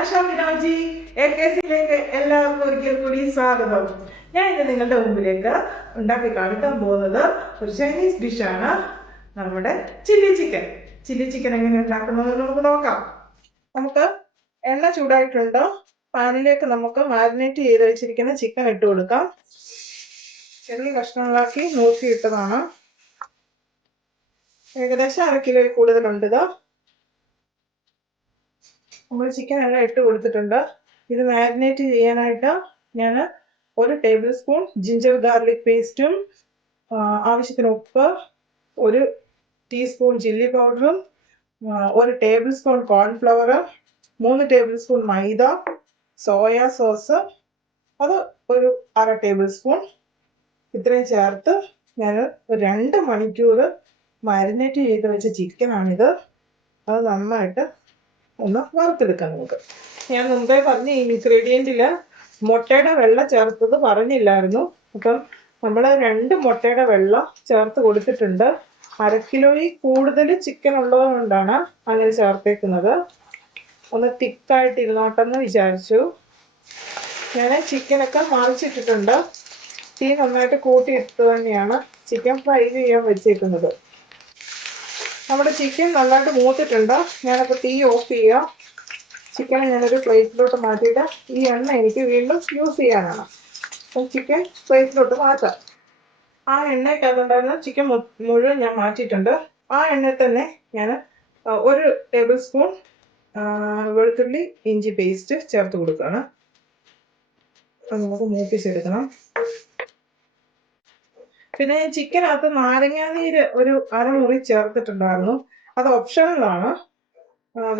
ആശാ വിനോജി AKCയിലേക്ക് എല്ലാവർക്കും ഒരിക്കൽ കൂടി സ്വാഗതം. ഞാൻ ഇന്ന് നിങ്ങളുടെ മുമ്പിലേക്ക് ഉണ്ടാക്കി കാണിക്കാൻ പോകുന്നത് ഒരു ചൈനീസ് ഡിഷാണ്, നമ്മുടെ ചില്ലി ചിക്കൻ. ചില്ലി ചിക്കൻ എങ്ങനെ ഉണ്ടാക്കുന്നത് നമുക്ക് നോക്കാം. നമുക്ക് എണ്ണ ചൂടായിട്ടുണ്ട്. പാനിലേക്ക് നമുക്ക് മാരിനേറ്റ് ചെയ്ത് വെച്ചിരിക്കുന്ന ചിക്കൻ ഇട്ട് കൊടുക്കാം. ചെറിയ കഷ്ണങ്ങളാക്കി നുറുക്കിയിട്ടതാണ്. ഏകദേശം 1/2 കിലോയിൽ കൂടുതലുണ്ട്. നമ്മൾ ചിക്കൻ എല്ലാം ഇട്ട് കൊടുത്തിട്ടുണ്ട്. ഇത് മാരിനേറ്റ് ചെയ്യാനായിട്ട് ഞാൻ 1 ടേബിൾ സ്പൂൺ ജിഞ്ചർ ഗാർലിക് പേസ്റ്റും, ആവശ്യത്തിന് ഉപ്പ്, 1 ടീസ്പൂൺ ചില്ലി പൗഡറും, 1 tablespoon cornflour, 3 tablespoon maida, soya sauce അത് 1/2 ടേബിൾ സ്പൂൺ, ഇത്രയും ചേർത്ത് ഞാൻ ഒരു 2 മണിക്കൂർ മാരിനേറ്റ് ചെയ്ത് വെച്ച ചിക്കനാണിത്. അത് നന്നായിട്ട് ഒന്ന് വറുത്തെടുക്കാം നമുക്ക്. ഞാൻ മുമ്പേ പറഞ്ഞ ഈ ഇൻഗ്രീഡിയൻറ്റിൽ മുട്ടയുടെ വെള്ള ചേർത്തത് പറഞ്ഞില്ലായിരുന്നു. അപ്പം നമ്മൾ 2 മുട്ടയുടെ വെള്ളം ചേർത്ത് കൊടുത്തിട്ടുണ്ട്. 1/2 കിലോയിൽ കൂടുതൽ ചിക്കൻ ഉള്ളത് കൊണ്ടാണ് അങ്ങനെ ചേർത്തേക്കുന്നത്. ഒന്ന് തിക്കായിട്ട് ഇരുന്നോട്ടെന്ന് വിചാരിച്ചു. ഞാൻ ചിക്കനൊക്കെ മറിച്ചിട്ടിട്ടുണ്ട്. തീ നന്നായിട്ട് കൂട്ടിയിട്ട് തന്നെയാണ് ചിക്കൻ ഫ്രൈ ചെയ്യാൻ വെച്ചേക്കുന്നത്. നമ്മുടെ ചിക്കൻ നന്നായിട്ട് മൂത്തിട്ടുണ്ട്. ഞാനപ്പോൾ തീ ഓഫ് ചെയ്യാം. ചിക്കൻ ഞാനൊരു പ്ലേറ്റിലോട്ട് മാറ്റിയിട്ട് ഈ എണ്ണ എനിക്ക് വീണ്ടും യൂസ് ചെയ്യാനാണ്. അപ്പം ചിക്കൻ പ്ലേറ്റിലോട്ട് മാറ്റാം. ആ എണ്ണയ്ക്കകത്തുണ്ടായിരുന്ന ചിക്കൻ മുഴുവൻ ഞാൻ മാറ്റിയിട്ടുണ്ട്. ആ എണ്ണയിൽ തന്നെ ഞാൻ 1 ടേബിൾ സ്പൂൺ വെളുത്തുള്ളി ഇഞ്ചി പേസ്റ്റ് ചേർത്ത് കൊടുക്കുകയാണ്. അത് നമുക്ക് മൂപ്പിച്ചെടുക്കണം. പിന്നെ ചിക്കനകത്ത് നാരങ്ങാനീര് ഒരു 1/2 മുറി ചേർത്തിട്ടുണ്ടായിരുന്നു. അത് ഓപ്ഷണലാണ്,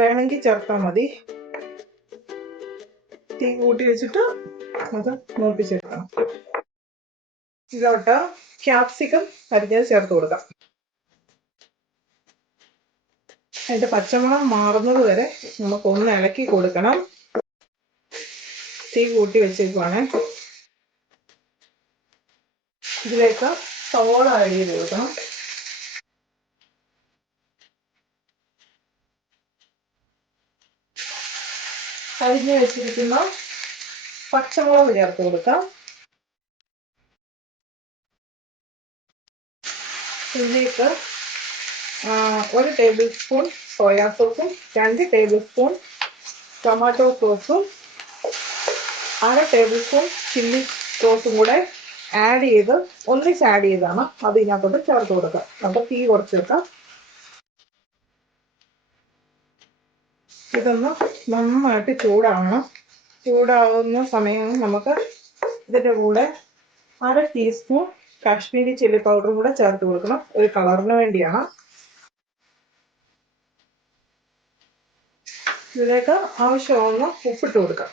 വേണമെങ്കിൽ ചേർത്താൽ മതി. തീ കൂട്ടി വെച്ചിട്ട് അത് മൂപ്പിച്ചെടുക്കണം. ഇതിലോട്ട് ക്യാപ്സിക്കം അരിഞ്ഞത് ചേർത്ത് കൊടുക്കാം. അതിൻ്റെ പച്ചമണം മാറുന്നത് വരെ നമുക്കൊന്ന് ഇളക്കി കൊടുക്കണം. തീ കൂട്ടി വെച്ചേക്കുവാണ്. ഇതിലേക്ക് സവോള ആഡ് ചെയ്ത് കൊടുക്കണം. അരിഞ്ഞ് വെച്ചിരിക്കുന്ന പച്ചമുളക് ചേർത്ത് കൊടുക്കാം. ഇതിലേക്ക് 1 ടേബിൾ സ്പൂൺ സോയാ സോസും 2 ടേബിൾ സ്പൂൺ ടൊമാറ്റോ സോസും 1/2 ടേബിൾ സ്പൂൺ ചില്ലി സോസും കൂടെ ആഡ് ചെയ്താണ് അത് ഇതിനകത്തോട്ട് ചേർത്ത് കൊടുക്കാം. നമുക്ക് തീ കുറച്ച് വെക്കാം. ഇതൊന്ന് നന്നായിട്ട് ചൂടാവുന്ന സമയം നമുക്ക് ഇതിൻ്റെ കൂടെ 1/2 ടീസ്പൂൺ കാശ്മീരി ചില്ലി പൗഡറും കൂടെ ചേർത്ത് കൊടുക്കണം. ഒരു കളറിന് വേണ്ടിയാണ്. ഇതിലേക്ക് ആവശ്യമുള്ള ഉപ്പിട്ട് കൊടുക്കാം.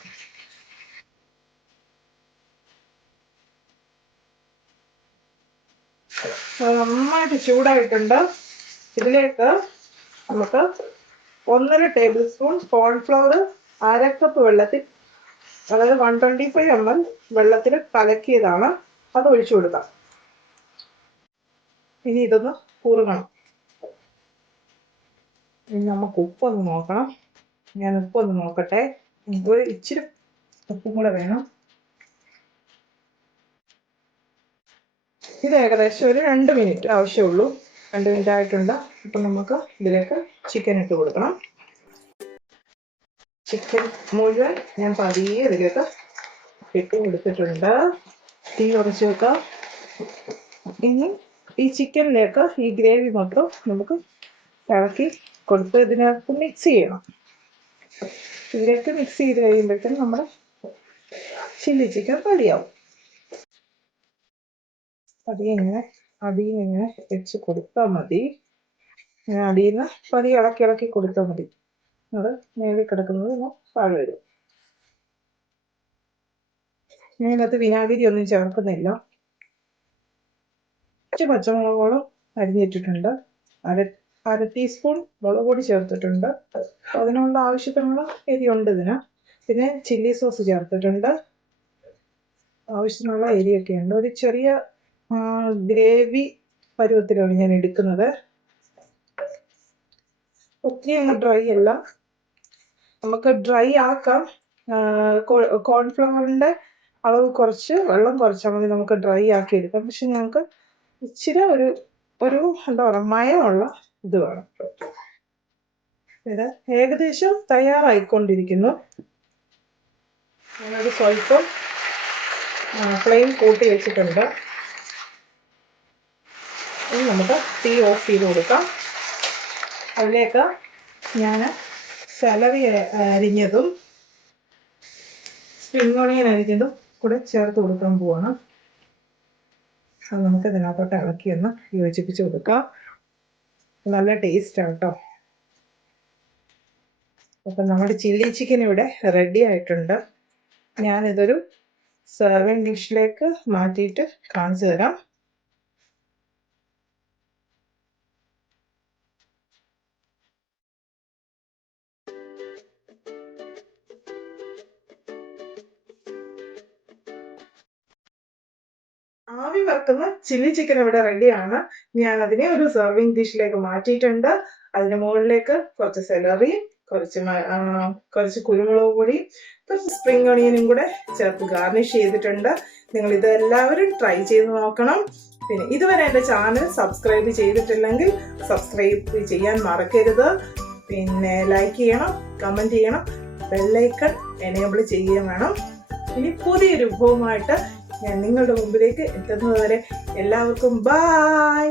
നന്നായിട്ട് ചൂടായിട്ടുണ്ട്. ഇതിലേക്ക് നമുക്ക് 1/2 ടേബിൾ സ്പൂൺ കോൺഫ്ലവർ 1/2 കപ്പ് വെള്ളത്തിൽ, അതായത് 125 ml വെള്ളത്തിൽ കലക്കിയതാണ്, അത് ഒഴിച്ചു കൊടുക്കാം. ഇനി ഇതൊന്ന് കുറുകണം. ഇനി നമുക്ക് ഉപ്പൊന്ന് നോക്കണം. ഞാൻ ഉപ്പൊന്ന് നോക്കട്ടെ. ഒരു ഇച്ചിരി ഉപ്പും കൂടെ വേണം. ഇത് ഏകദേശം ഒരു 2 മിനിറ്റ് ആവശ്യമുള്ളൂ. 2 മിനിറ്റ് ആയിട്ടുണ്ട്. അപ്പം നമുക്ക് ഇതിലേക്ക് ചിക്കൻ ഇട്ട് കൊടുക്കണം. ചിക്കൻ മുഴുവൻ ഞാൻ പതിയെ ഇതിലേക്ക് ഇട്ട് കൊടുത്തിട്ടുണ്ട്. തീ കുറച്ച് വെക്കാം. ഇനി ഈ ചിക്കനിലേക്ക് ഈ ഗ്രേവി മൊത്തം നമുക്ക് ഇളക്കി കൊടുത്ത് ഇതിനകത്ത് മിക്സ് ചെയ്യണം. ഇതിലേക്ക് മിക്സ് ചെയ്ത് കഴിയുമ്പോഴത്തേക്കും നമ്മുടെ ചില്ലി ചിക്കൻ റെഡിയാവും. അടിയിൽ ഇങ്ങനെ വെച്ച് കൊടുത്താൽ മതി. അടിയിൽ നിന്ന് പതിയെ ഇളക്കി കൊടുത്താൽ മതി. അത് മേളിൽ കിടക്കുന്നത് താഴെ വരും. ഞാൻ ഇതിനകത്ത് വിനാഗിരി ഒന്നും ചേർക്കുന്നില്ല. കുറച്ച് പച്ചമുളകുകളും അരിഞ്ഞിട്ടിട്ടുണ്ട്. 1/2 ടീസ്പൂൺ മുളക് പൊടി ചേർത്തിട്ടുണ്ട്. അതിനുള്ള ആവശ്യത്തിനുള്ള എരിയുണ്ട് ഇതിന്. പിന്നെ ചില്ലി സോസ് ചേർത്തിട്ടുണ്ട്. ആവശ്യത്തിനുള്ള എരിയൊക്കെ ഉണ്ട്. ഒരു ചെറിയ ഗ്രേവി പരുവത്തിലാണ് ഞാൻ എടുക്കുന്നത്. ഒത്തിരി അങ്ങ് ഡ്രൈ അല്ല. നമുക്ക് ഡ്രൈ ആക്കാം. കോൺഫ്ലവറിൻ്റെ അളവ് കുറച്ച് വെള്ളം കുറച്ചാൽ മതി, നമുക്ക് ഡ്രൈ ആക്കി എടുക്കാം. പക്ഷെ ഞങ്ങൾക്ക് ഇച്ചിരി ഒരു എന്താ പറയുക, മയമുള്ള ഇത് വേണം. ഇത് ഏകദേശം തയ്യാറായിക്കൊണ്ടിരിക്കുന്നു. ഞാനത് സ്വല്പം ഫ്ലെയിം കൂട്ടി വെച്ചിട്ടുണ്ട്. ഇനി നമുക്ക് തീ ഓഫ് ചെയ്ത് കൊടുക്കാം. അതിലേക്ക് ഞാൻ സെലറി അരിഞ്ഞതും സ്പ്രിംഗ് ഓണിയൻ അരിഞ്ഞതും കൂടെ ചേർത്ത് കൊടുക്കാൻ പോവാണ്. അത് നമുക്ക് ഇതിനകത്തോട്ട് ഇളക്കി ഒന്ന് യോജിപ്പിച്ച് കൊടുക്കാം. നല്ല ടേസ്റ്റാണ് കേട്ടോ. അപ്പം നമ്മുടെ ചില്ലി ചിക്കൻ ഇവിടെ റെഡി ആയിട്ടുണ്ട്. ഞാനിതൊരു സെർവിങ് ഡിഷിലേക്ക് മാറ്റിയിട്ട് കാണിച്ചു തരാം. ആവി വറുക്കുന്ന ചില്ലി ചിക്കൻ ഇവിടെ റെഡിയാണ്. ഞാൻ അതിനെ ഒരു സെർവിങ് ഡിഷിലേക്ക് മാറ്റിയിട്ടുണ്ട്. അതിന് മുകളിലേക്ക് കുറച്ച് സെലറി, കുറച്ച് കുരുമുളക് പൊടി, കുറച്ച് സ്പ്രിംഗ് ഒണിയനും കൂടെ ചേർത്ത് ഗാർണിഷ് ചെയ്തിട്ടുണ്ട്. നിങ്ങൾ ഇതെല്ലാവരും ട്രൈ ചെയ്ത് നോക്കണം. പിന്നെ ഇതുവരെ എൻ്റെ ചാനൽ സബ്സ്ക്രൈബ് ചെയ്തിട്ടില്ലെങ്കിൽ സബ്സ്ക്രൈബ് ചെയ്യാൻ മറക്കരുത്. പിന്നെ ലൈക്ക് ചെയ്യണം, കമൻറ്റ് ചെയ്യണം, ബെല്ലൈക്കൺ എനേബിൾ ചെയ്യുകയും വേണം. ഇനി പുതിയൊരു വിഭവമായിട്ട് ഞാൻ നിങ്ങളുടെ മുമ്പിലേക്ക് എത്തുന്നത് വരെ എല്ലാവർക്കും ബൈ.